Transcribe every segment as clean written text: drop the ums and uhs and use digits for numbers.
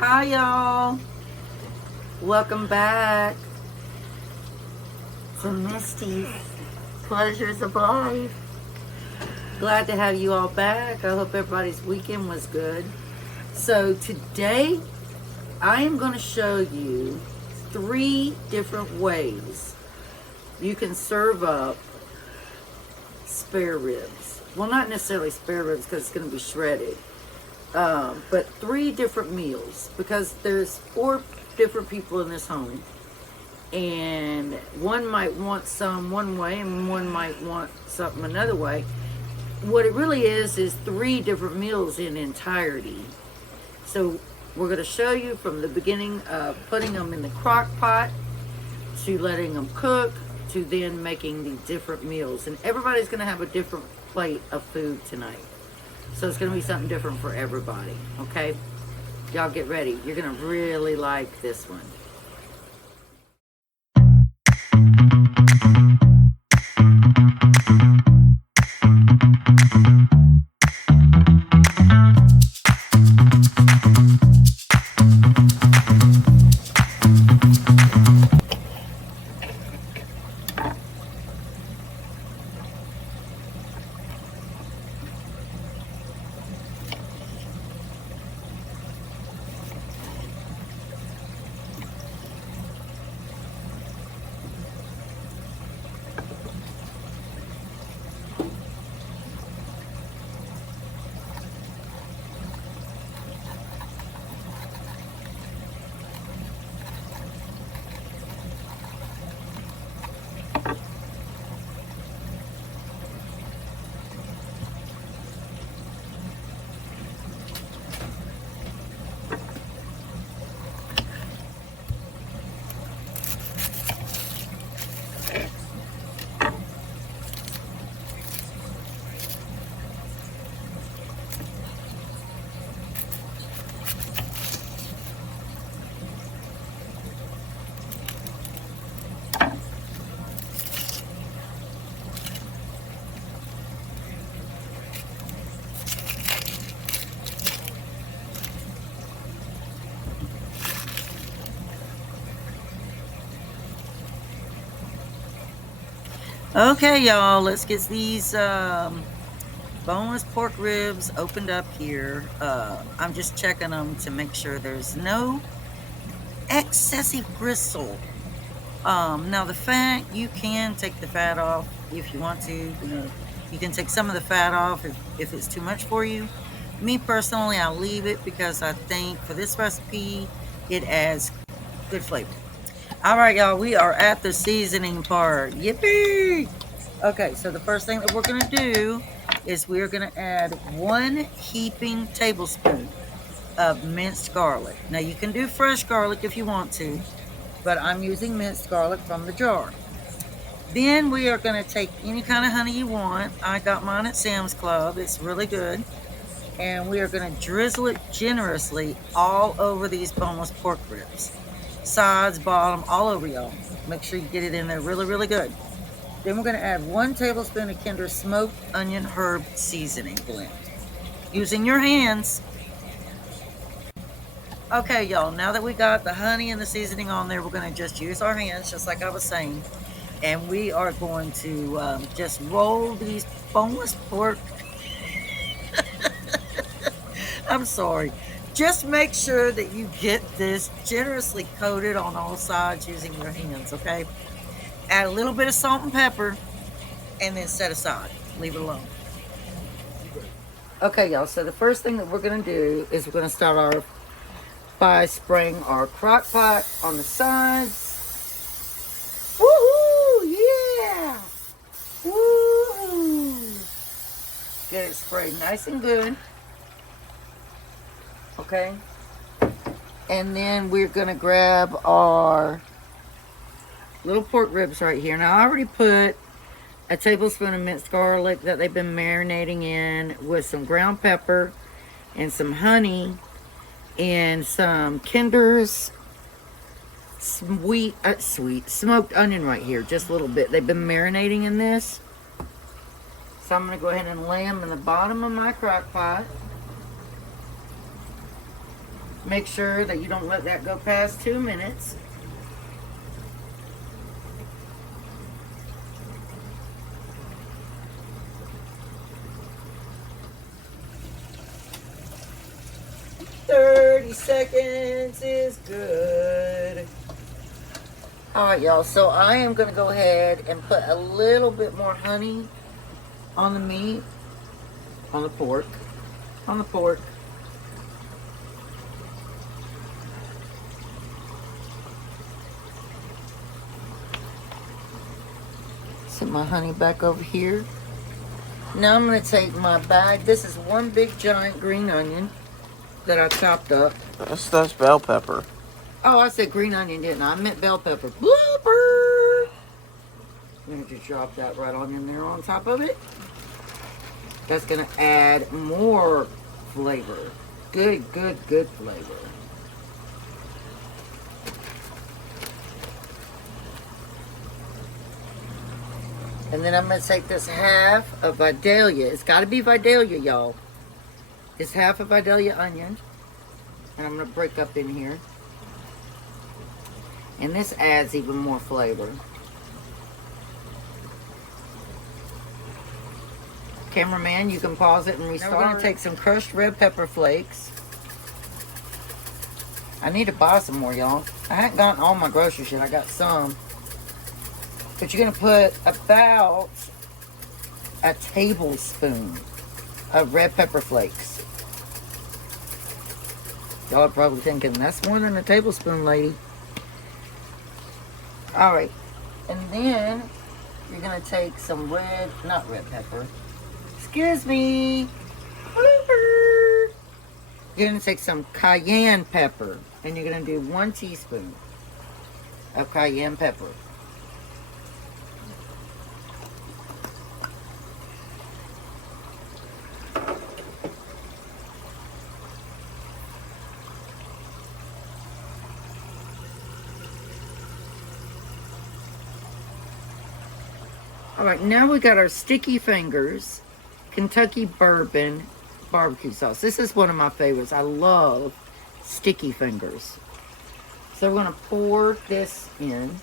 Hi y'all, welcome back to Misty's Pleasures of Life. Glad to have you all back. I hope everybody's weekend was good. So today I am going to show you 3 different ways you can serve up spare ribs. Well, not necessarily spare ribs because it's going to be shredded. But 3 different meals, because there's 4 different people in this home, and one might want some one way and one might want something another way. What it really is 3 different meals in entirety. So we're going to show you from the beginning of putting them in the crock pot to letting them cook to then making the different meals, and everybody's going to have a different plate of food tonight. So it's going to be something different for everybody, okay? Y'all get ready. You're going to really like this one. Okay, y'all, let's get these boneless pork ribs opened up here. I'm just checking them to make sure there's no excessive gristle. Now the fat, you can take the fat off if you want to. You can take some of the fat off if it's too much for you. Me personally, I'll leave it because I think for this recipe, it adds good flavor. All right, y'all, we are at the seasoning part. Yippee! Okay, so the first thing that we're going to do is we're going to add 1 heaping tablespoon of minced garlic. Now, you can do fresh garlic if you want to, but I'm using minced garlic from the jar. Then we are going to take any kind of honey you want. I got mine at Sam's Club. It's really good. And we are going to drizzle it generously all over these boneless pork ribs. Sides, bottom, all over, y'all. Make sure you get it in there really, really good. Then we're going to add 1 tablespoon of Kinder smoked onion herb seasoning blend using your hands. Okay, y'all, now that we got the honey and the seasoning on there, we're going to just use our hands, just like I was saying, and we are going to just roll these boneless pork. I'm sorry. Just make sure that you get this generously coated on all sides using your hands, okay? Add a little bit of salt and pepper, and then set aside. Leave it alone. Okay, y'all, so the first thing that we're going to do is we're going to start off by spraying our crock pot on the sides. Woohoo! Yeah! Woo! Get it sprayed nice and good. Okay, and then we're gonna grab our little pork ribs right here. Now I already put a tablespoon of minced garlic that they've been marinating in with some ground pepper and some honey and some Kinder's sweet smoked onion right here, just a little bit. They've been marinating in this. So I'm going to go ahead and lay them in the bottom of my crock pot. Make sure that you don't let that go past 2 minutes. Seconds is good. Alright, y'all, so I am going to go ahead and put a little bit more honey on the meat, on the pork, Set my honey back over here. Now I'm going to take my bag. This is one big giant green onion that I chopped up. That's bell pepper. Oh, I said green onion, didn't I? I meant bell pepper. Blooper! I'm going to just drop that right on in there on top of it. That's going to add more flavor. Good flavor. And then I'm going to take this half of Vidalia. It's got to be Vidalia, y'all. It's half of Vidalia onion. And I'm going to break up in here. And this adds even more flavor. Cameraman, you can pause it and restart. Now we're going to take some crushed red pepper flakes. I need to buy some more, y'all. I haven't gotten all my groceries yet. I got some. But you're going to put about a tablespoon of red pepper flakes. Y'all are probably thinking, that's more than a tablespoon, lady. Alright. And then, you're going to take some not red pepper. Excuse me. You're going to take some cayenne pepper. And you're going to do 1 teaspoon of cayenne pepper. Alright, now we got our sticky fingers Kentucky bourbon barbecue sauce. This is one of my favorites. I love sticky fingers. So we're going to pour this in.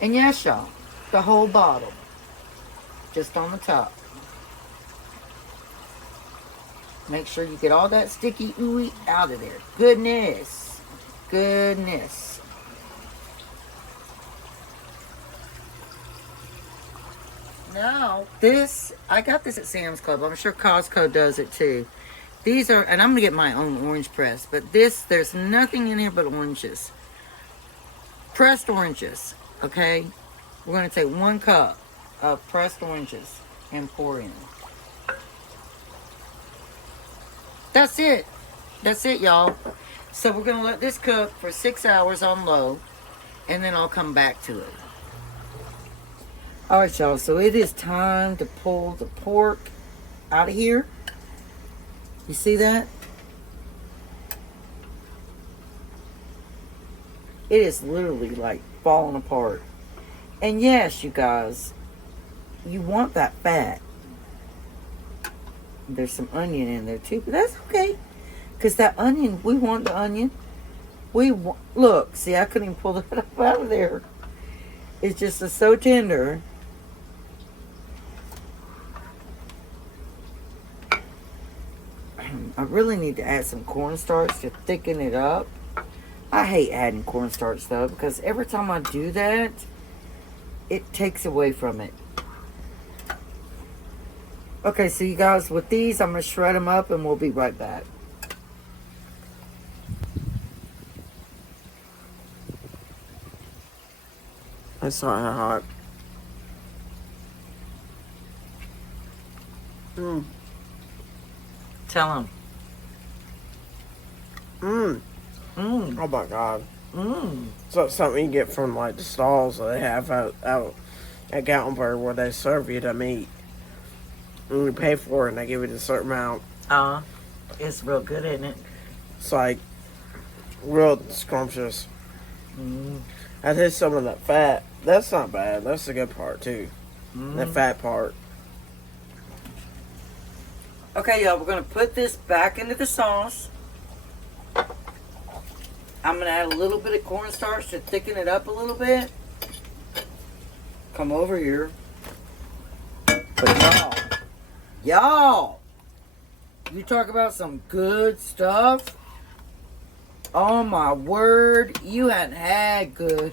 And yes, y'all, the whole bottle. Just on the top. Make sure you get all that sticky ooey out of there. Goodness. Now, I got this at Sam's Club. I'm sure Costco does it too. These are, and I'm going to get my own orange press, but there's nothing in here but oranges. Pressed oranges, okay? We're going to take 1 cup of pressed oranges and pour in. That's it. That's it, y'all. So we're going to let this cook for 6 hours on low, and then I'll come back to it. Alright, y'all, so it is time to pull the pork out of here. You see that? It is literally like falling apart. And yes, you guys, you want that fat. There's some onion in there too, but that's okay. Because that onion, we want the onion. Look, see, I couldn't even pull that up out of there. It's just so tender. I really need to add some cornstarch to thicken it up. I hate adding cornstarch though, because every time I do that, it takes away from it. Okay, so you guys, with these, I'm going to shred them up and we'll be right back. It's not hot. Tell them. Oh my God. So it's something you get from like the stalls that they have out at Gatlinburg where they serve you the meat. And you pay for it and they give you a certain amount. It's real good, isn't it? It's like real scrumptious. I did some of that fat. That's not bad. That's the good part too. The fat part. Okay, y'all, we're going to put this back into the sauce. I'm going to add a little bit of cornstarch to thicken it up a little bit. Come over here. But y'all, you talk about some good stuff. Oh my word, you hadn't had good.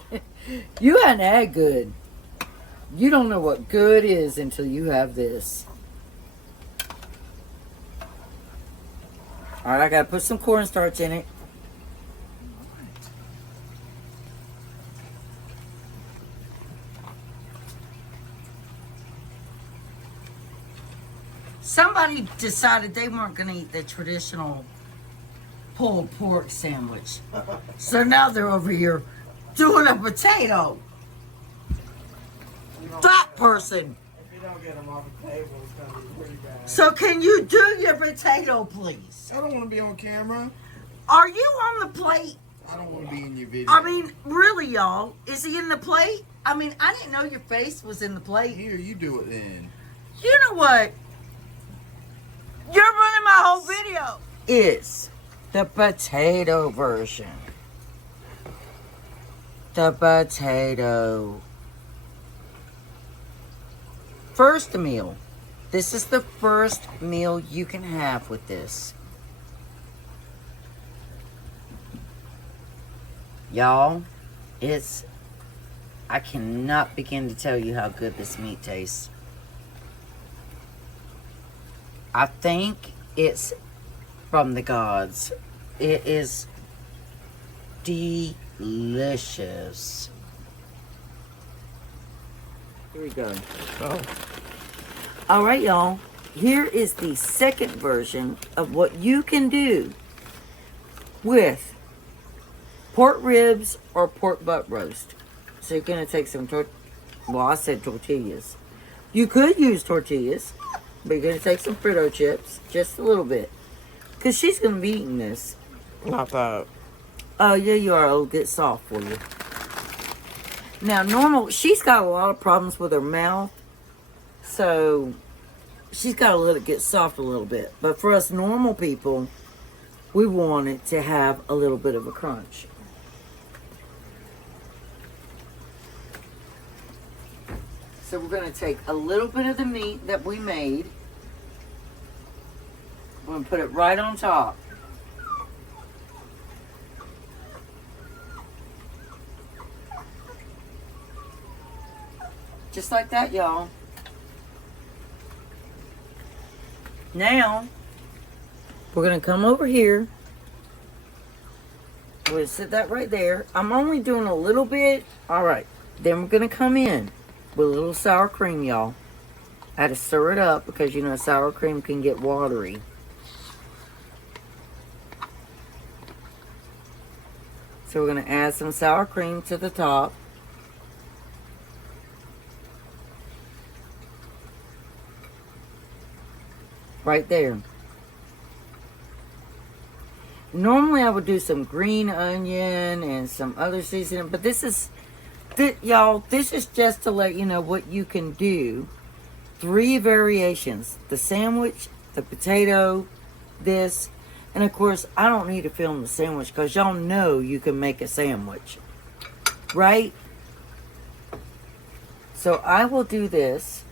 You hadn't had good. You don't know what good is until you have this. Alright, I gotta put some cornstarch in it. Somebody decided they weren't going to eat the traditional pulled pork sandwich. So now they're over here doing a potato. That person. If you don't get them off the table, it's going to be pretty bad. So can you do your potato, please? I don't want to be on camera. Are you on the plate? I don't want to be in your video. I mean, really, y'all? Is he in the plate? I mean, I didn't know your face was in the plate. Here, you do it then. You know what? You're running my whole video. Is the potato version. The potato. First meal. This is the first meal you can have with this. Y'all, I cannot begin to tell you how good this meat tastes. I think it's from the gods. It is delicious. Here we go. Oh. All right, y'all. Here is the second version of what you can do with pork ribs or pork butt roast. So you're going to take some I said tortillas. You could use tortillas. But you're going to take some Frito chips, just a little bit. Because she's going to be eating this. Not that. Oh, yeah, you are. It'll get soft for you. Now, she's got a lot of problems with her mouth. So, she's got to let it get soft a little bit. But for us normal people, we want it to have a little bit of a crunch. So we're going to take a little bit of the meat that we made. We're going to put it right on top. Just like that, y'all. Now, we're going to come over here. We're going to sit that right there. I'm only doing a little bit. All right. Then we're going to come in with a little sour cream, y'all. I had to stir it up because, you know, sour cream can get watery. So we're going to add some sour cream to the top. Right there. Normally I would do some green onion and some other seasoning, but y'all, this is just to let you know what you can do. 3 variations. The sandwich, the potato, this. And of course, I don't need to film the sandwich because y'all know you can make a sandwich. Right? So I will do this.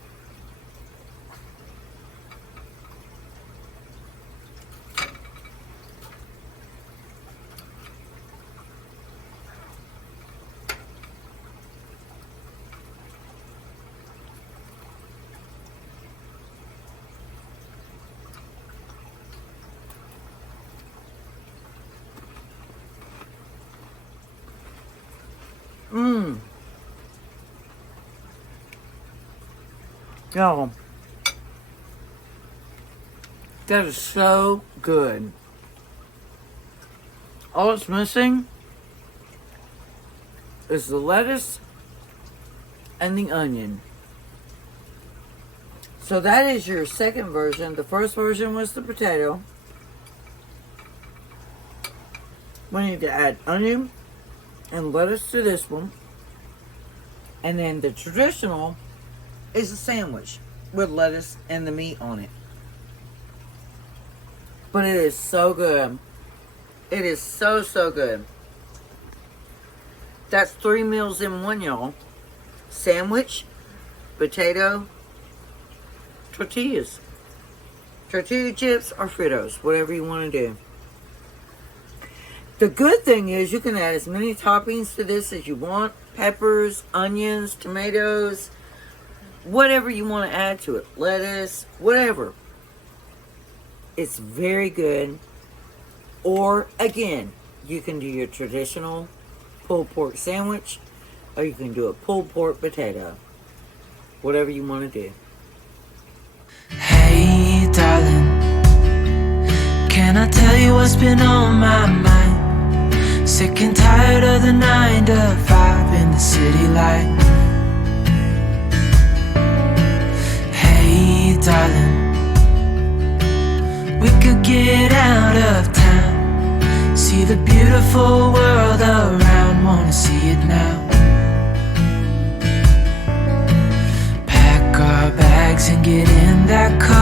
Y'all, that is so good. All it's missing is the lettuce and the onion. So that is your second version. The first version was the potato. We need to add onion and lettuce to this one. And then the traditional is a sandwich with lettuce and the meat on it. But it is so good. It is so, so good. That's 3 meals in one, y'all. Sandwich, potato, tortillas. Tortilla chips or Fritos, whatever you want to do. The good thing is you can add as many toppings to this as you want. Peppers, onions, tomatoes, whatever you want to add to it. Lettuce, whatever. It's very good. Or, again, you can do your traditional pulled pork sandwich, or you can do a pulled pork potato. Whatever you want to do. Hey darling, can I tell you what's been on my mind? Sick and tired of the 9 to 5 in the city light. Hey darling, we could get out of town, see the beautiful world around, wanna see it now. Pack our bags and get in that car.